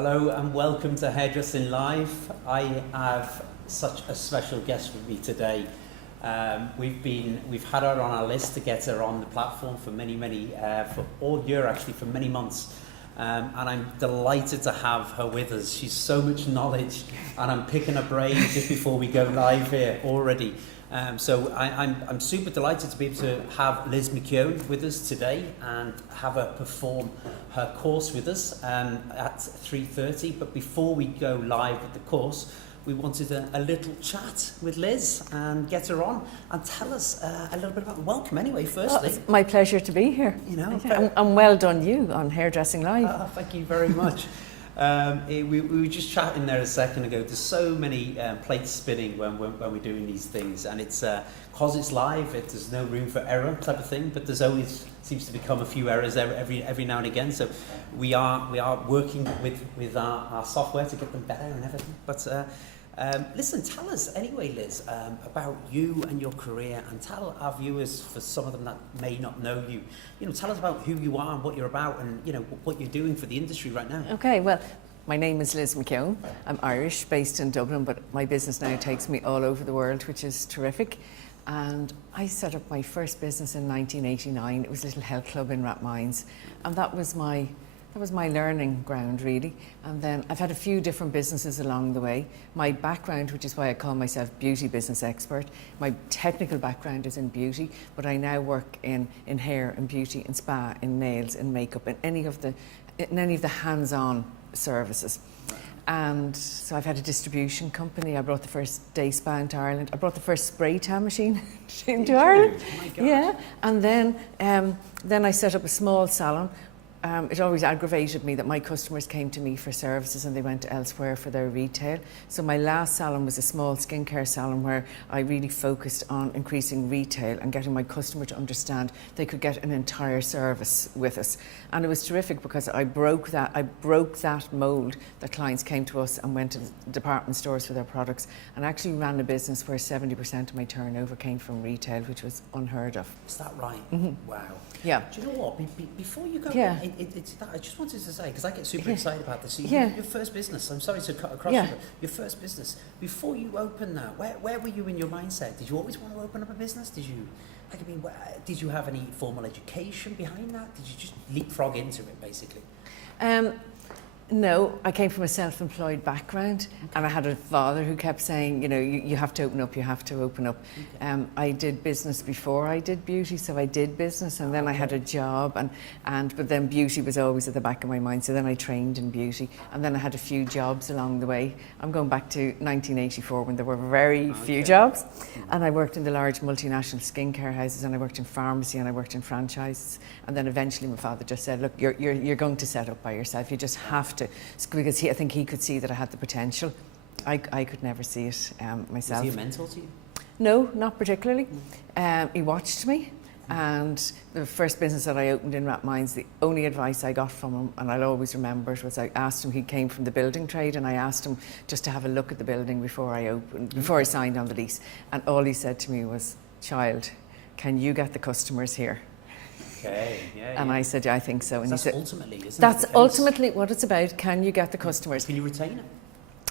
Hello and welcome to Hairdressing Live. I have such a special guest with me today. We've had her on our list to get her on the platform for for all year actually, for many months. And I'm delighted to have her with us. She's so much knowledge, and I'm picking her brain just before we go live here already. So I'm super delighted to be able to have Liz McKeon with us today and have her perform her course with us at 3:30. But before we go live with the course, we wanted a little chat with Liz and get her on and tell us a little bit about welcome anyway, firstly. Well, it's my pleasure to be here. You know, and well done you on Hairdressing Live. Thank you very much. We were just chatting there a second ago. There's so many plates spinning when we're doing these things, and it's because it's live. There's no room for error type of thing, but there's always seems to become a few errors every now and again. So we are working with our software to get them better and everything. But listen, tell us anyway, Liz, about you and your career, and tell our viewers, for some of them that may not know you, tell us about who you are and what you're about, and what you're doing for the industry right now. Okay, well, my name is Liz McKeon. I'm Irish, based in Dublin, but my business now takes me all over the world, which is terrific. And I set up my first business in 1989. It was a little health club in Rathmines, and that was my learning ground, really. And then I've had a few different businesses along the way. My background, which is why I call myself beauty business expert, my technical background is in beauty, but I now work in hair and beauty, in spa, in nails, in makeup, in any of the hands-on services. And so I've had a distribution company. I brought the first day spa into Ireland. I brought the first spray tan machine into Ireland. Oh my God. Yeah, and then I set up a small salon. It always aggravated me that my customers came to me for services and they went elsewhere for their retail. So my last salon was a small skincare salon where I really focused on increasing retail and getting my customer to understand they could get an entire service with us. And it was terrific because I broke that mold that clients came to us and went to the department stores for their products, and actually ran a business where 70% of my turnover came from retail, which was unheard of. Is that right? Mm-hmm. Wow. Yeah. Do you know what? Before you go, Yeah. it's that I just wanted to say, because I get super Yeah. excited about this. Yeah. Your first business. I'm sorry to cut across Yeah. you, but your first business. Before you opened that, where were you in your mindset? Did you always want to open up a business? Did you have any formal education behind that? Did you just leapfrog into it, basically? No, I came from a self-employed background, and I had a father who kept saying, you have to open up, you have to open up. Okay. I did business before I did beauty, so I did business, and then I had a job, but then beauty was always at the back of my mind, so then I trained in beauty, and then I had a few jobs along the way. I'm going back to 1984 when there were very few jobs, and I worked in the large multinational skincare houses, and I worked in pharmacy, and I worked in franchises, and then eventually my father just said, look, you're going to set up by yourself, you just have to, because I think he could see that I had the potential. I could never see it myself. Was he a mentor to you? No, not particularly. He watched me, and the first business that I opened in Rathmines, the only advice I got from him, and I'll always remember it, was I asked him, he came from the building trade, and I asked him just to have a look at the building before I signed on the lease, and all he said to me was, child, can you get the customers here? Okay, yeah. And I said, yeah, I think so. And that's he said, ultimately, isn't that's it? ultimately what it's about. Can you get the customers? Can you retain it?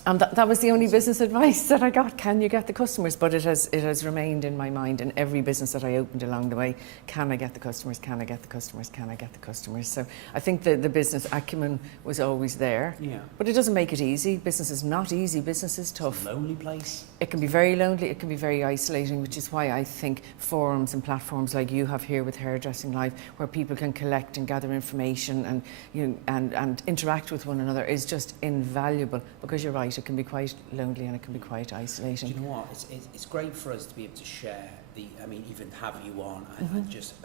And that was the only business advice that I got. Can you get the customers? But it has remained in my mind in every business that I opened along the way. Can I get the customers? Can I get the customers? Can I get the customers? So I think the business acumen was always there. Yeah. But it doesn't make it easy. Business is not easy. Business is tough. It's a lonely place. It can be very lonely. It can be very isolating, which is why I think forums and platforms like you have here with Hairdressing Live, where people can collect and gather information and interact with one another, is just invaluable. Because you're right, it can be quite lonely and it can be quite isolating. Do you know what? It's great for us to be able to share even have you on and just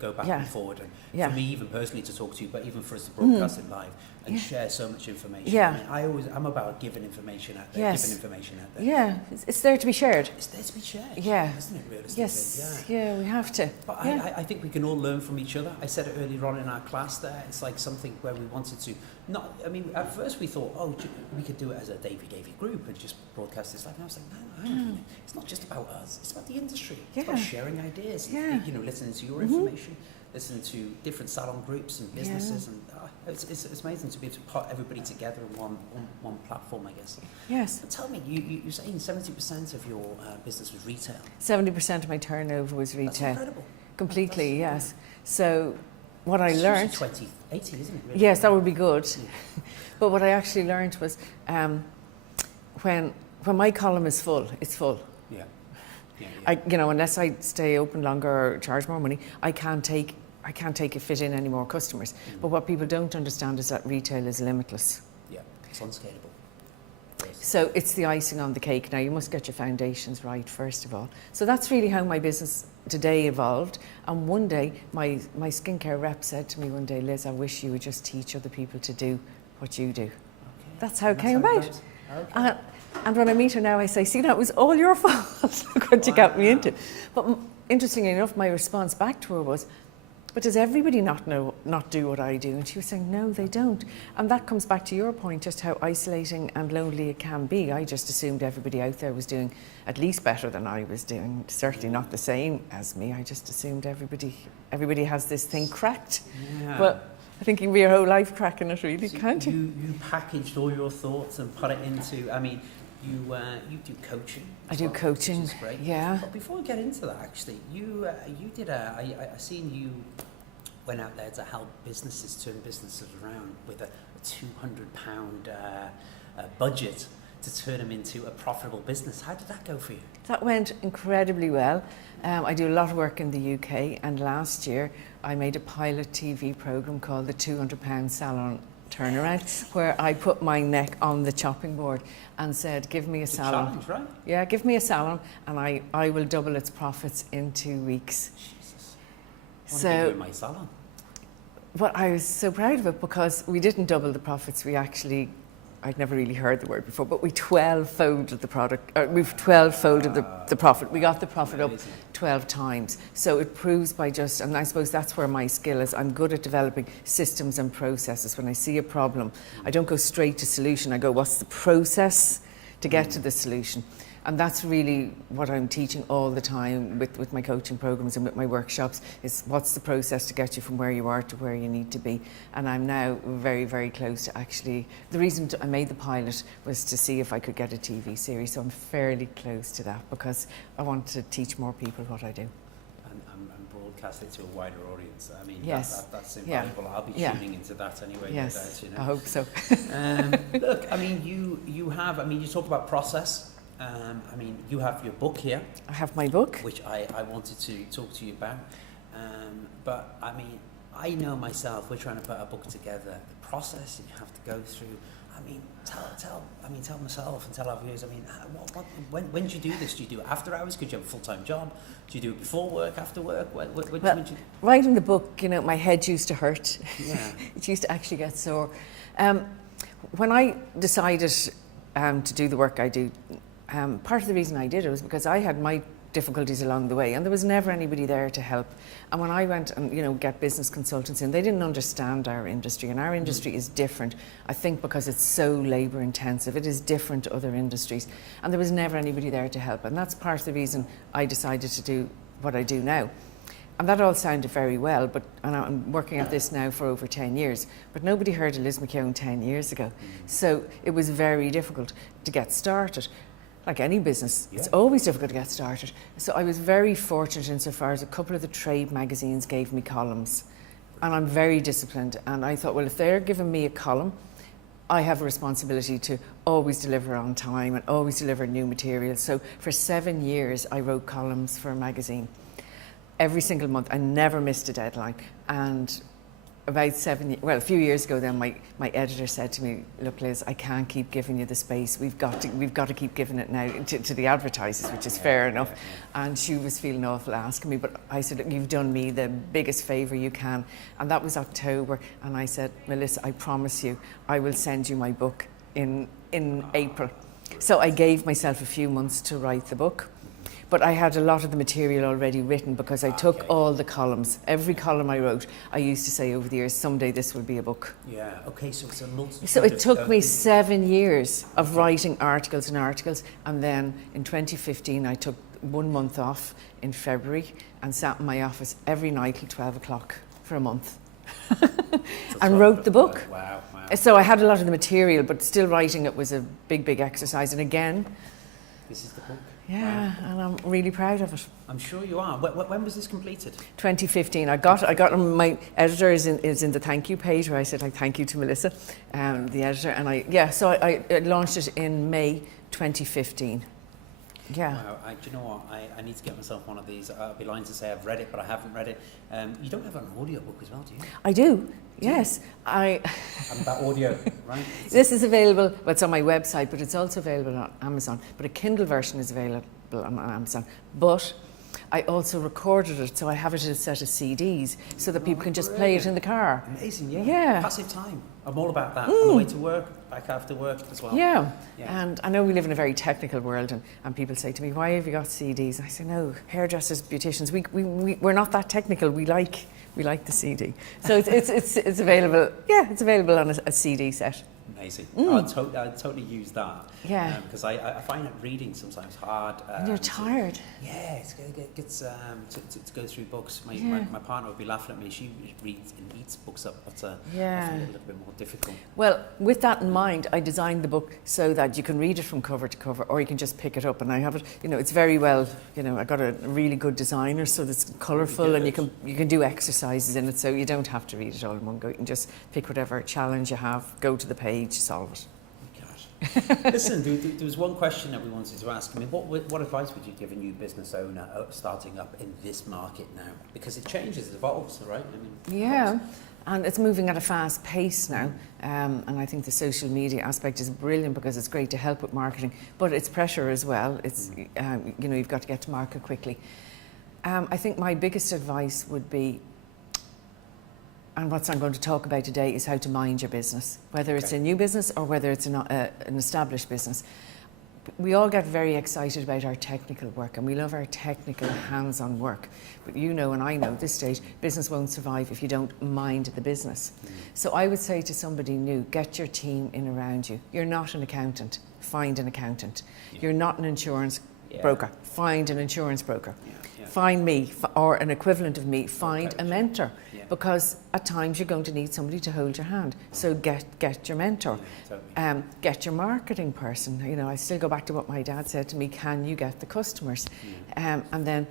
go back and forward, and for me even personally to talk to you, but even for us to broadcast it live and share so much information. Yeah. I mean, I'm about giving information out there. Yes. Giving information out there. Yeah, it's there to be shared. It's there to be shared. Yeah. Isn't it, realistically? Yes. Yeah, we have to. But I think we can all learn from each other. I said it earlier on in our class there. It's like something where we wanted to at first we thought, we could do it as a Davey group and just broadcast this live. And I was like, no. It's not just about us. It's about the industry. It's about sharing ideas. Yeah. Listening to your information, listening to different salon groups and businesses, and It's amazing to be able to put everybody together in one platform, I guess. Yes. But tell me, you're saying 70% of your business was retail. 70% of my turnover was That's retail. incredible. Completely, yes. So what I It's learned... 20, 80, isn't it? Really? Yes, that would be good. Yeah. But what I actually learned was when my column is full, it's full. Yeah. Yeah, Unless I stay open longer or charge more money, I can't take it fit in any more customers. But what people don't understand is that retail is limitless. Yeah, it's unscalable. Yes. So it's the icing on the cake. Now you must get your foundations right first of all. So that's really how my business today evolved. And one day my skincare rep said to me one day, Liz, I wish you would just teach other people to do what you do. Okay. That's how it came about. Okay. And when I meet her now, I say, see, that was all your fault. Look what you got me into. But interestingly enough, my response back to her was, but does everybody not do what I do? And she was saying, no, they don't. And that comes back to your point, just how isolating and lonely it can be. I just assumed everybody out there was doing at least better than I was doing, certainly not the same as me. I just assumed everybody has this thing cracked. Yeah. But I think you can be your whole life cracking it, really, So can't you? You packaged all your thoughts and put it into, I mean, you do coaching. I do coaching, which is great. yeah. But before we get into that, actually, you did I seen you went out there to help businesses turn businesses around with a £200 budget to turn them into a profitable business. How did that go for you? That went incredibly well. I do a lot of work in the UK, and last year I made a pilot TV programme called the £200 Salon Turnaround, where I put my neck on the chopping board and said, give me a salon. Challenge, right? Yeah, give me a salon and I will double its profits in 2 weeks. Jesus. I want to get you in my salon. But I was so proud of it because we didn't double the profits. I'd never really heard the word before, but we 12-folded the product. We've 12-folded the profit. We got the profit up 12 times. So it proves and I suppose that's where my skill is. I'm good at developing systems and processes. When I see a problem, I don't go straight to solution. I go, what's the process to get to the solution? And that's really what I'm teaching all the time with my coaching programs and with my workshops, is what's the process to get you from where you are to where you need to be. And I'm now very, very close to actually, the reason I made the pilot was to see if I could get a TV series. So I'm fairly close to that because I want to teach more people what I do. And broadcast it to a wider audience. I mean, yes. that's invaluable. I'll be tuning into that anyway. Yes, no doubt, I hope so. Look, I mean, you talk about process. I mean, you have your book here. I have my book. Which I wanted to talk to you about. But I mean, I know myself, we're trying to put a book together. The process that you have to go through. I mean, tell myself and tell our viewers, I mean, when do you do this? Do you do it after hours? Could you have a full-time job? Do you do it before work, after work? When do you... Writing the book, my head used to hurt. Yeah. It used to actually get sore. When I decided to do the work I do, part of the reason I did it was because I had my difficulties along the way and there was never anybody there to help. And when I went and get business consultants in, they didn't understand our industry, and our industry is different, I think, because it's so labour intensive. It is different to other industries, and there was never anybody there to help, and that's part of the reason I decided to do what I do now. And that all sounded very well, and I'm working at this now for over 10 years, but nobody heard of Liz McKeon 10 years ago. So it was very difficult to get started. Like any business, It's always difficult to get started. So I was very fortunate insofar as a couple of the trade magazines gave me columns. And I'm very disciplined. And I thought, well, if they're giving me a column, I have a responsibility to always deliver on time and always deliver new material. So for 7 years, I wrote columns for a magazine. Every single month, I never missed a deadline. And about a few years ago then, my editor said to me, look, Liz, I can't keep giving you the space. We've got to keep giving it now to the advertisers, which is fair enough. And she was feeling awful asking me, but I said, look, you've done me the biggest favour you can. And that was October. And I said, Melissa, I promise you, I will send you my book in April. So I gave myself a few months to write the book. But I had a lot of the material already written because I took all the columns. Every column I wrote, I used to say over the years, someday this will be a book. Yeah, okay, so it's a multitude. So it took me 7 years of writing articles and articles, and then in 2015 I took 1 month off in February and sat in my office every night till 12 o'clock for a month. and wrote the book. Wow, wow. So I had a lot of the material, but still writing it was a big, big exercise. And again, This is the book. yeah, Wow. and I'm really proud of it. I'm sure you are. When was this completed? 2015. I got my editor is in the thank you page where I said like thank you to Melissa, the editor, and I launched it in May 2015. Yeah. Wow, do you know what? I need to get myself one of these. I'll be lying to say I've read it, but I haven't read it. You don't have an audio book as well, do you? I do. Yes, I'm about audio, right? This is available. Well, it's on my website, but it's also available on Amazon. But a Kindle version is available on Amazon. But I also recorded it, so I have it as a set of CDs, so that people can just play it in the car. Amazing, yeah. Yeah. Passive time. I'm all about that. On the way to work, back after work as well. Yeah. Yeah. And I know we live in a very technical world, and people say to me, "Why have you got CDs?" And I say, "No, hairdressers, beauticians, we're not that technical. We like the CD." So it's available. Yeah, it's available on a CD set. Amazing. I'd totally use that. Yeah. Because I find it reading sometimes hard. And you're tired. Yeah, it gets to go through books. My partner would be laughing at me. She reads and eats books up, but I find it a little bit more difficult. Well, with that in mind, I designed the book so that you can read it from cover to cover, or you can just pick it up. And I have it, it's very well, I got a really good designer, so it's colourful, and you can do exercises in it, so you don't have to read it all in one go. You can just pick whatever challenge you have, go to the page, solve it. Listen, there was one question that we wanted to ask. I mean, what advice would you give a new business owner starting up in this market now? Because it changes, it evolves, right? I mean, yeah, and it's moving at a fast pace now. And I think the social media aspect is brilliant because it's great to help with marketing, but it's pressure as well. It's you've got to get to market quickly. I think my biggest advice would be, and what I'm going to talk about today, is how to mind your business, whether it's a new business or whether it's an established business. We all get very excited about our technical work, and we love our technical hands-on work. But and I know at this stage, business won't survive if you don't mind the business. So I would say to somebody new, get your team in around you. You're not an accountant, find an accountant. You're not an insurance broker, find an insurance broker. Find me, or an equivalent of me, find a mentor. Because at times you're going to need somebody to hold your hand. So get your mentor. Get your marketing person. I still go back to what my dad said to me, can you get the customers? And then,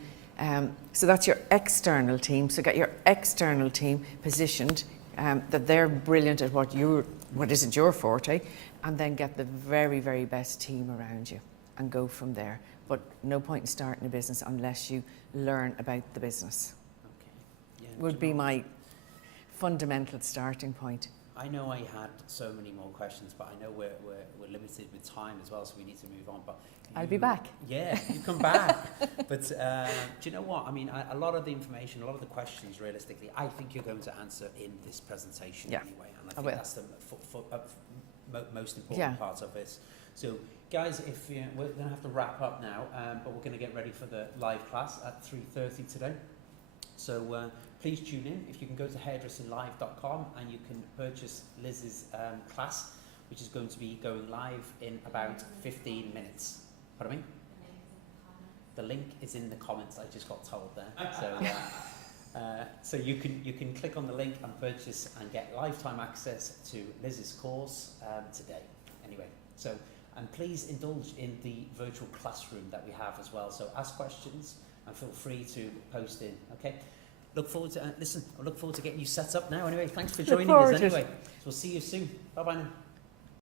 so that's your external team. So get your external team positioned, that they're brilliant at what isn't your forte, and then get the very, very best team around you and go from there. But no point in starting a business unless you learn about the business. Would be my fundamental starting point. I know I had so many more questions, but I know we're limited with time as well, so we need to move on. But I'll be back. Yeah, you come back. But do you know what? I mean, a lot of the information, a lot of the questions, realistically, I think you're going to answer in this presentation anyway. And I think that's the most important part of this. So, guys, we're going to have to wrap up now, but we're going to get ready for the live class at 3:30 today. So please tune in. If you can go to hairdressinglive.com and you can purchase Liz's class, which is going to be going live in about 15 minutes. Pardon me? The link is in the comments. I just got told there. So you can click on the link and purchase and get lifetime access to Liz's course today. Anyway, and please indulge in the virtual classroom that we have as well. So ask questions and feel free to post in. Okay. Look forward to I look forward to getting you set up now. Anyway, thanks for joining us. Anyway, so we'll see you soon. Bye bye now.